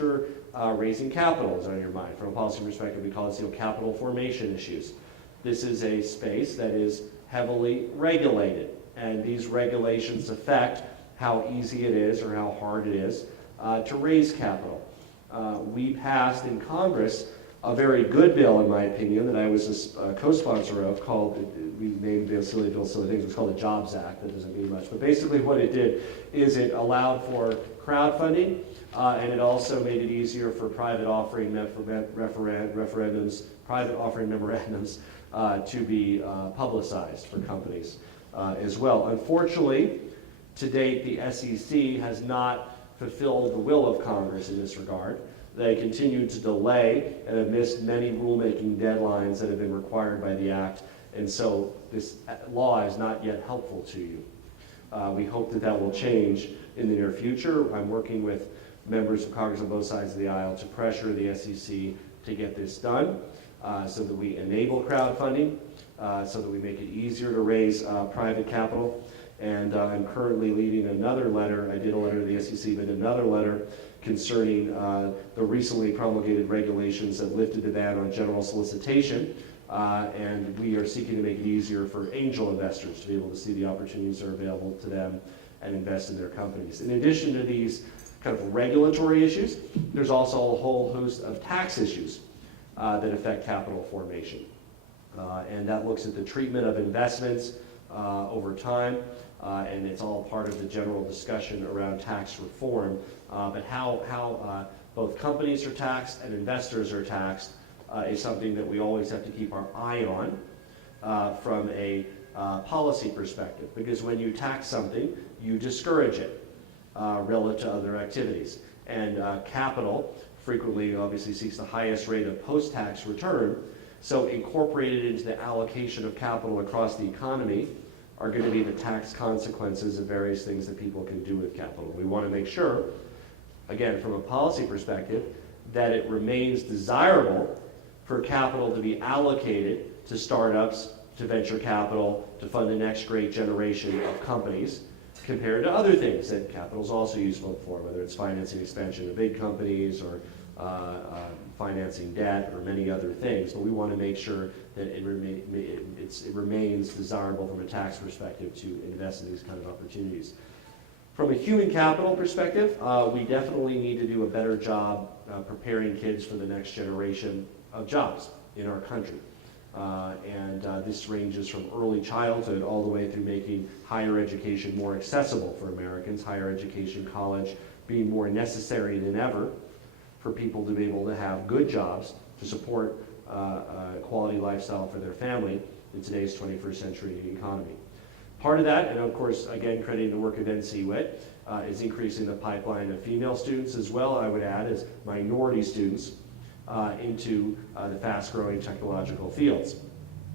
sure raising capital is on your mind. From a policy perspective, we call it capital formation issues. This is a space that is heavily regulated, and these regulations affect how easy it is or how hard it is to raise capital. We passed in Congress a very good bill, in my opinion, that I was a co-sponsor of, called, we named Bill Silly Things, it was called the Jobs Act. That doesn't mean much, but basically what it did is it allowed for crowdfunding, and it also made it easier for private offering referendums to be publicized for companies as well. Unfortunately, to date, the SEC has not fulfilled the will of Congress in this regard. They continue to delay and have missed many rulemaking deadlines that have been required by the Act, and so this law is not yet helpful to you. We hope that that will change in the near future. I'm working with members of Congress on both sides of the aisle to pressure the SEC to get this done so that we enable crowdfunding, so that we make it easier to raise private capital. And I'm currently leading another letter. I did a letter to the SEC, but another letter concerning the recently promulgated regulations that lifted the ban on general solicitation. And we are seeking to make it easier for angel investors to be able to see the opportunities that are available to them and invest in their companies. In addition to these kind of regulatory issues, there's also a whole host of tax issues that affect capital formation. And that looks at the treatment of investments over time, and it's all part of the general discussion around tax reform. But how both companies are taxed and investors are taxed is something that we always have to keep our eye on from a policy perspective, because when you tax something, you discourage it relative to other activities. And capital frequently obviously seeks the highest rate of post-tax return, so incorporated into the allocation of capital across the economy are going to be the tax consequences of various things that people can do with capital. We want to make sure, again, from a policy perspective, that it remains desirable for capital to be allocated to startups, to venture capital, to fund the next great generation of companies, compared to other things that capital is also useful for, whether it's financing expansion of big companies or financing debt or many other things. But we want to make sure that it remains desirable from a tax perspective to invest in these kind of opportunities. From a human capital perspective, we definitely need to do a better job preparing kids for the next generation of jobs in our country. This ranges from early childhood all the way through making higher education more accessible for Americans, higher education, college being more necessary than ever for people to be able to have good jobs to support a quality lifestyle for their family in today's 21st century economy. Part of that, and of course, again, crediting the work of NCWIT, is increasing the pipeline of female students as well, I would add, as minority students into the fast-growing technological fields.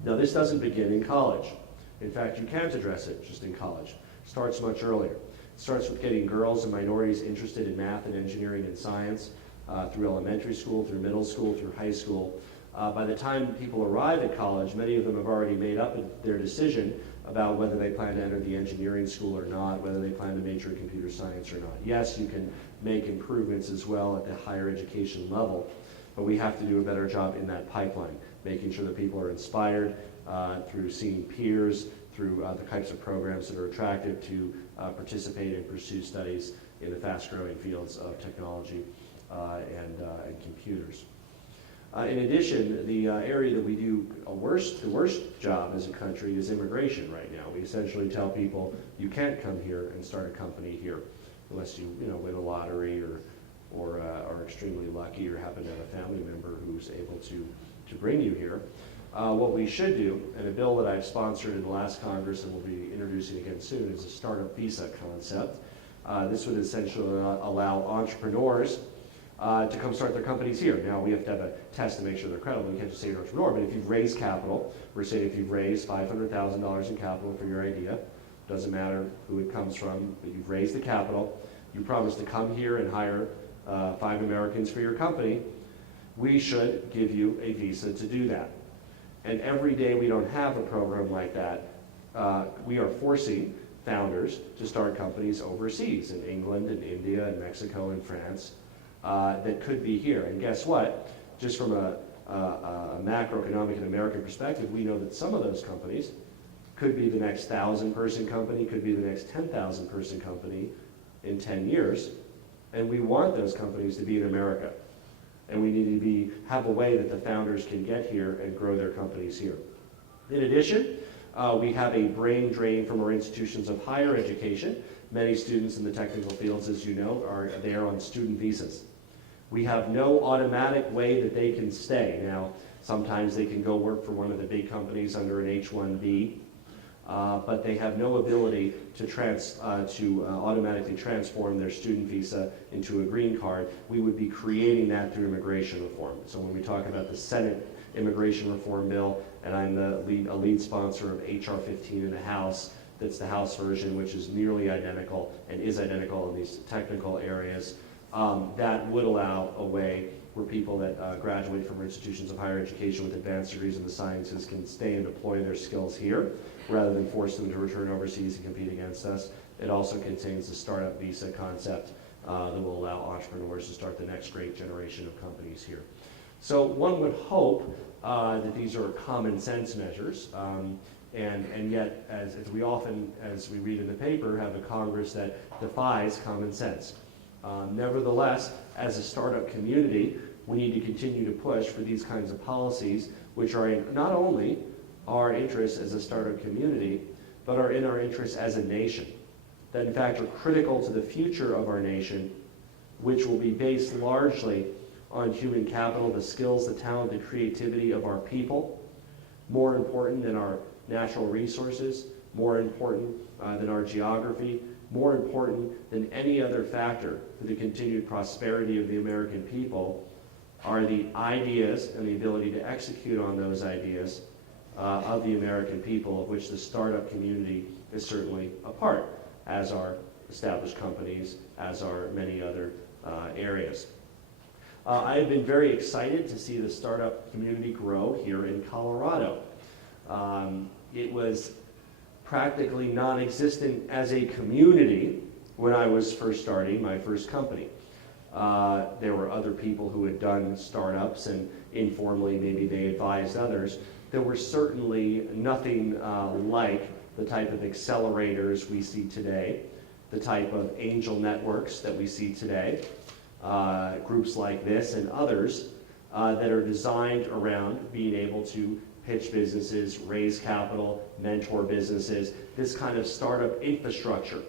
Now, this doesn't begin in college. In fact, you can't address it just in college. It starts much earlier. It starts with getting girls and minorities interested in math and engineering and science through elementary school, through middle school, through high school. By the time people arrive at college, many of them have already made up their decision about whether they plan to enter the engineering school or not, whether they plan to major in computer science or not. Yes, you can make improvements as well at the higher education level, but we have to do a better job in that pipeline, making sure that people are inspired through seeing peers, through the types of programs that are attractive to participate and pursue studies in the fast-growing fields of technology and computers. In addition, the area that we do the worst job as a country is immigration right now. We essentially tell people, you can't come here and start a company here unless you win a lottery or are extremely lucky or happen to have a family member who's able to bring you here. What we should do, and a bill that I've sponsored in the last Congress and will be introducing again soon, is a startup visa concept. This would essentially allow entrepreneurs to come start their companies here. Now, we have to have a test to make sure they're credible. You can't just say you're an entrepreneur, but if you've raised capital, we're saying if you've raised $500,000 in capital for your idea, doesn't matter who it comes from, but you've raised the capital, you promise to come here and hire 5 Americans for your company, we should give you a visa to do that. And every day we don't have a program like that, we are forcing founders to start companies overseas, in England and India and Mexico and France, that could be here. And guess what? Just from a macroeconomic and American perspective, we know that some of those companies could be the next 1,000-person company, could be the next 10,000-person company in 10 years. And we want those companies to be in America. And we need to have a way that the founders can get here and grow their companies here. In addition, we have a brain drain from our institutions of higher education. Many students in the technical fields, as you know, are there on student visas. We have no automatic way that they can stay. Now, sometimes they can go work for one of the big companies under an H-1B, but they have no ability to automatically transform their student visa into a green card. We would be creating that through immigration reform. So when we talk about the Senate immigration reform bill, and I'm a lead sponsor of H.R. 15 in the House, that's the House version, which is nearly identical and is identical in these technical areas, that would allow a way where people that graduate from institutions of higher education with advanced degrees in the sciences can stay and deploy their skills here rather than force them to return overseas and compete against us. It also contains the startup visa concept that will allow entrepreneurs to start the next great generation of companies here. So one would hope that these are common sense measures, and yet, as we often, as we read in the paper, have a Congress that defies common sense. Nevertheless, as a startup community, we need to continue to push for these kinds of policies, which are in not only our interests as a startup community, but are in our interests as a nation, that in fact are critical to the future of our nation, which will be based largely on human capital, the skills, the talent, the creativity of our people, more important than our natural resources, more important than our geography, more important than any other factor for the continued prosperity of the American people are the ideas and the ability to execute on those ideas of the American people, of which the startup community is certainly a part, as are established companies, as are many other areas. I have been very excited to see the startup community grow here in Colorado. It was practically non-existent as a community when I was first starting my first company. There were other people who had done startups, and informally maybe they advised others. There were certainly nothing like the type of accelerators we see today, the type of angel networks that we see today, groups like this and others that are designed around being able to pitch businesses, raise capital, mentor businesses, this kind of startup infrastructure,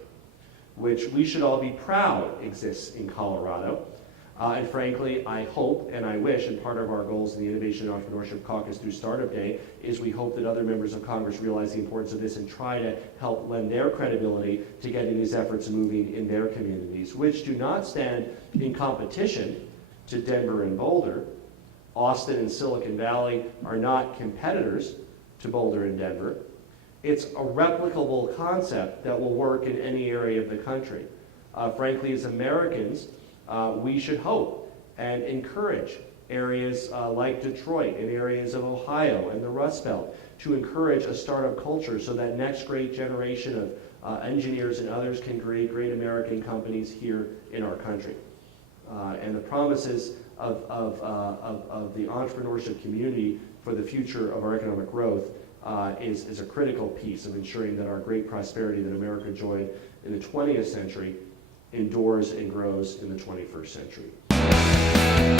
which we should all be proud exists in Colorado. And frankly, I hope and I wish, and part of our goals in the Innovation and Entrepreneurship Caucus through Startup Day, is we hope that other members of Congress realize the importance of this and try to help lend their credibility to getting these efforts moving in their communities, which do not stand in competition to Denver and Boulder. Austin and Silicon Valley are not competitors to Boulder and Denver. It's a replicable concept that will work in any area of the country. Frankly, as Americans, we should hope and encourage areas like Detroit and areas of Ohio and the Rust Belt to encourage a startup culture so that next great generation of engineers and others can create great American companies here in our country. And the promises of the entrepreneurship community for the future of our economic growth is a critical piece of ensuring that our great prosperity that America enjoyed in the 20th century endures and grows in the 21st century.